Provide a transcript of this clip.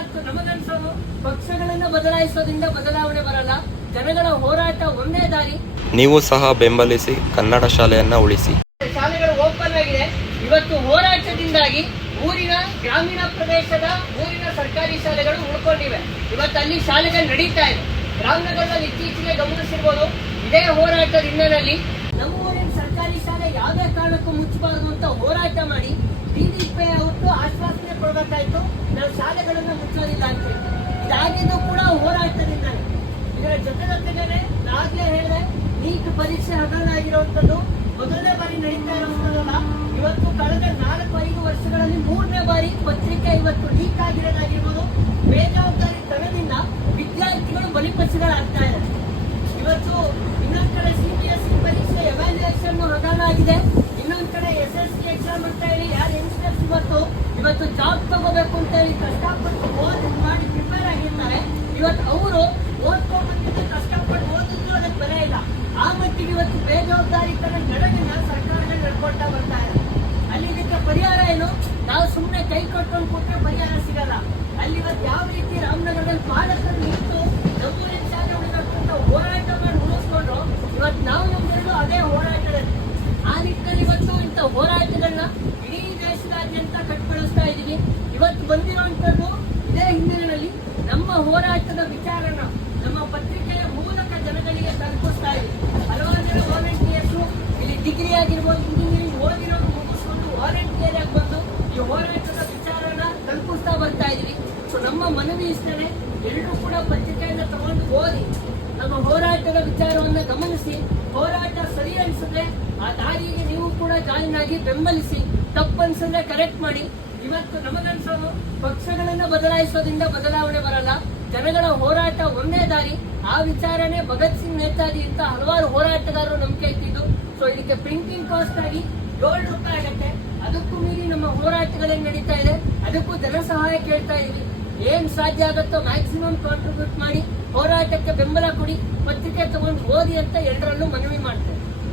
ಇವತ್ತು ನಮಗನ್ಸೋದು ಪಕ್ಷಗಳನ್ನ ಬದಲಾಯಿಸೋದ್ರಿಂದ ಬದಲಾವಣೆ ಬರಲ್ಲ, ಜನಗಳ ಹೋರಾಟ ಒಂದೇ ದಾರಿ. ನೀವು ಸಹ ಬೆಂಬಲಿಸಿ ಕನ್ನಡ ಶಾಲೆಯನ್ನ ಉಳಿಸಿ. ಶಾಲೆಗಳು ಓಪನ್ ಆಗಿದೆ. ಇವತ್ತು ಹೋರಾಟದಿಂದಾಗಿ ಊರಿನ ಗ್ರಾಮೀಣ ಪ್ರದೇಶದ ಊರಿನ ಸರ್ಕಾರಿ ಶಾಲೆಗಳು ಉಳ್ಕೊಂಡಿವೆ. ಇವತ್ತು ಅಲ್ಲಿ ಶಾಲೆಗಳು ನಡೀತಾ ಇದೆ. ರಾಮನಗರದಲ್ಲಿ ಇತ್ತೀಚೆಗೆ ಗಮನಿಸಿರ್ಬೋದು, ಇದೇ ಹೋರಾಟದ ಹಿನ್ನೆಲೆಯಲ್ಲಿ ನಮ್ಮ ಊರಿನ ಸರ್ಕಾರಿ ಶಾಲೆ ಯಾವುದೇ ಕಾರಣಕ್ಕೂ ಮುಚ್ಚಬಾರದು ಅಂತ ಹೋರಾಟ ಮಾಡಿ ಡಿಡಿಪಿ ಅವತ್ತು ಆಶ್ವಾಸನೆ ಕೊಡಬೇಕಾಯ್ತು, ನಾವು ಶಾಲೆಗಳನ್ನ ಮುಚ್ಚೋದಿಲ್ಲ ಅಂತ. ಇದಾಗಿದ್ದು ಕೂಡ ಹೋರಾಟದಿಂದಾನೆ. ಇದರ ಜೊತೆಗೆ ನಾಗಲೇ ಹೇಳಿದೆ, ನೀಟ್ ಪರೀಕ್ಷೆ ಹಗರಣ ಆಗಿರುವಂತದ್ದು ಮೊದಲನೇ ಬಾರಿ ನಡೀತಾ ಇರುವಂತದ್ದಲ್ಲ. ಇವತ್ತು ಕಳೆದ 4-5 ವರ್ಷಗಳಲ್ಲಿ 3ನೇ ಬಾರಿ ಪತ್ರಿಕೆ ಇವತ್ತು ಲೀಕ್ ಆಗಿರೋದಾಗಿರ್ಬೋದು. ಬೇಜವಾಬ್ದಾರಿ ತನದಿಂದ ವಿದ್ಯಾರ್ಥಿಗಳು ಬಲಿಪಶುಗಳಾಗ್ತಾ ಇದ್ದಾರೆ. ಇವತ್ತು ಇನ್ನೊಂದ್ ಕಡೆ CBSE ಪರೀಕ್ಷೆ ಎವ್ಯಾಲ್ಯೂಯೇಷನ್ ಹಗರಣ ಆಗಿದೆ, ಇನ್ನೊಂದ್ ಕಡೆ SSC ಎಕ್ಸಾಮ್ ಅಂತ ಹೇಳಿ ಯಾರು ಯಂಗ್ಸ್ಟರ್ಸ್ ಇವತ್ತು ಜಾಬ್ ತಗೋಬೇಕು ಅಂತ ಹೇಳಿ ಕಷ್ಟಪಟ್ಟು ಮಾಡಿ ಪ್ರಿಪೇರ್ ಆಗಿರ್ತಾರೆ. ಇವತ್ತು ಅವರು ಓದ್ಕೊಂಡ್ಬಂದಿದ್ದು ಕಷ್ಟಪಟ್ಟು ಓದಿದ್ರು ಅದಕ್ಕೆ ಬೆಲೆ ಇಲ್ಲ. ಆ ಮಟ್ಟಿಗೆ ಇವತ್ತು ಬೇಜವಾಬ್ದಾರಿತನ ನಡಗನ್ನ ಸರ್ಕಾರಗಳು ನಡ್ಕೊಳ್ತಾ ಬರ್ತಾ ಇದೆ. ಅಲ್ಲಿ ಇದಕ್ಕೆ ಪರಿಹಾರ ಏನು? ನಾವು ಸುಮ್ಮನೆ ಕೈ ಕಟ್ಕೊಂಡು ಕೂತ್ರೆ ಪರಿಹಾರ ಸಿಗಲ್ಲ. ಅಲ್ಲಿ ಇವತ್ತು ಯಾವ ರೀತಿ ರಾಮನಗರದಲ್ಲಿ ಪಾಲಕರು ನಿಂತು ನಮ್ಮೂರಿನ ಶಾಲೆ ಉಳಿಬೇಕು ಅಂತ ಹೋರಾಟ ಮಾಡಿ ಉಳಿಸ್ಕೊಂಡ್ರು, ಇವತ್ತು ನಾವು ನಮ್ಮೆರಡು ಅದೇ ಹೋರಾಟದಲ್ಲಿ. ಆ ನಿಟ್ಟಿನಲ್ಲಿ ಇವತ್ತು ಇಂಥ ಹೋರಾಟಗಳನ್ನ ಇಡೀ ದೇಶದಾದ್ಯಂತ ಕಟ್ಕೊಳಿಸ್ತಾ ಇದ್ದೀವಿ. ಇವತ್ತು ಬಂದಿರುವಂತದ್ದು ಇದೇ ಹಿನ್ನೆಲೆಯಲ್ಲಿ ನಮ್ಮ ಹೋರಾಟದ ವಿಚಾರನ ನಮ್ಮ ಪತ್ರಿಕೆಯ ಮೂಲಕ ಜನಗಳಿಗೆ ತಲುಪಿಸ್ತಾ ಇದ್ದೀವಿ. ಹಲವಾರು ಜನ ವಾಲಂಟಿಯರ್ಸು ಇಲ್ಲಿ ಡಿಗ್ರಿ ಆಗಿರ್ಬೋದು, ಇಂಜಿನಿಯರಿಂಗ್ ಓದಿರೋದು ಮುಗಿಸ್ಕೊಂಡು ವಾಲಂಟಿಯರ್ ಆಗಿ ಬಂದು ಈ ಹೋರಾಟದ ವಿಚಾರನ ತಲುಪಿಸ್ತಾ ಬರ್ತಾ ಇದೀವಿ. ಸೊ ನಮ್ಮ ಮನವಿ ಇಷ್ಟೇ, ಎಲ್ಲರೂ ಕೂಡ ಪತ್ರಿಕೆಯನ್ನ ತಗೊಂಡು ಓದಿ ನಮ್ಮ ಹೋರಾಟದ ವಿಚಾರವನ್ನ ಗಮನಿಸಿ, ಹೋರಾಟ ಸರಿ ಅನ್ಸಿದ್ರೆ ಆ ದಾರಿಗೆ ನೀವು ಕೂಡ ಜಾಯಿನ್ ಆಗಿ ಬೆಂಬಲಿಸಿ, ತಪ್ಪನ್ಸಿದ್ರೆ ಕರೆಕ್ಟ್ ಮಾಡಿ. ಇವತ್ತು ನಮಗನ್ಸೋದು ಪಕ್ಷಗಳನ್ನ ಬದಲಾಯಿಸೋದ್ರಿಂದ ಬದಲಾವಣೆ ಬರಲ್ಲ, ಜನಗಳ ಹೋರಾಟ ಒಂದೇ ದಾರಿ. ಆ ವಿಚಾರನೆ ಭಗತ್ ಸಿಂಗ್ ನೇತಾಜಿ ಅಂತ ಹಲವಾರು ಹೋರಾಟಗಾರರು ನಂಬಿಕೆ ಇಟ್ಟಿದ್ದು. ಸೊ ಇದಕ್ಕೆ ಪ್ರಿಂಟಿಂಗ್ ಕಾಸ್ಟ್ ಆಗಿ 7 ರೂಪಾಯಿ ಆಗುತ್ತೆ. ಅದಕ್ಕೂ ಮೀರಿ ನಮ್ಮ ಹೋರಾಟಗಳೇನು ನಡೀತಾ ಇದೆ, ಅದಕ್ಕೂ ಧನ ಸಹಾಯ ಕೇಳ್ತಾ ಇದೀವಿ. ಏನ್ ಸಾಧ್ಯ ಆಗುತ್ತೋ ಮ್ಯಾಕ್ಸಿಮಮ್ ಕಾಂಟ್ರಿಬ್ಯೂಟ್ ಮಾಡಿ ಹೋರಾಟಕ್ಕೆ ಬೆಂಬಲ ಕೊಡಿ, ಪತ್ರಿಕೆ ತಗೊಂಡು ಓದಿ ಅಂತ ಎಲ್ಲರಲ್ಲೂ ಮನವಿ ಮಾಡ್ತೇವೆ.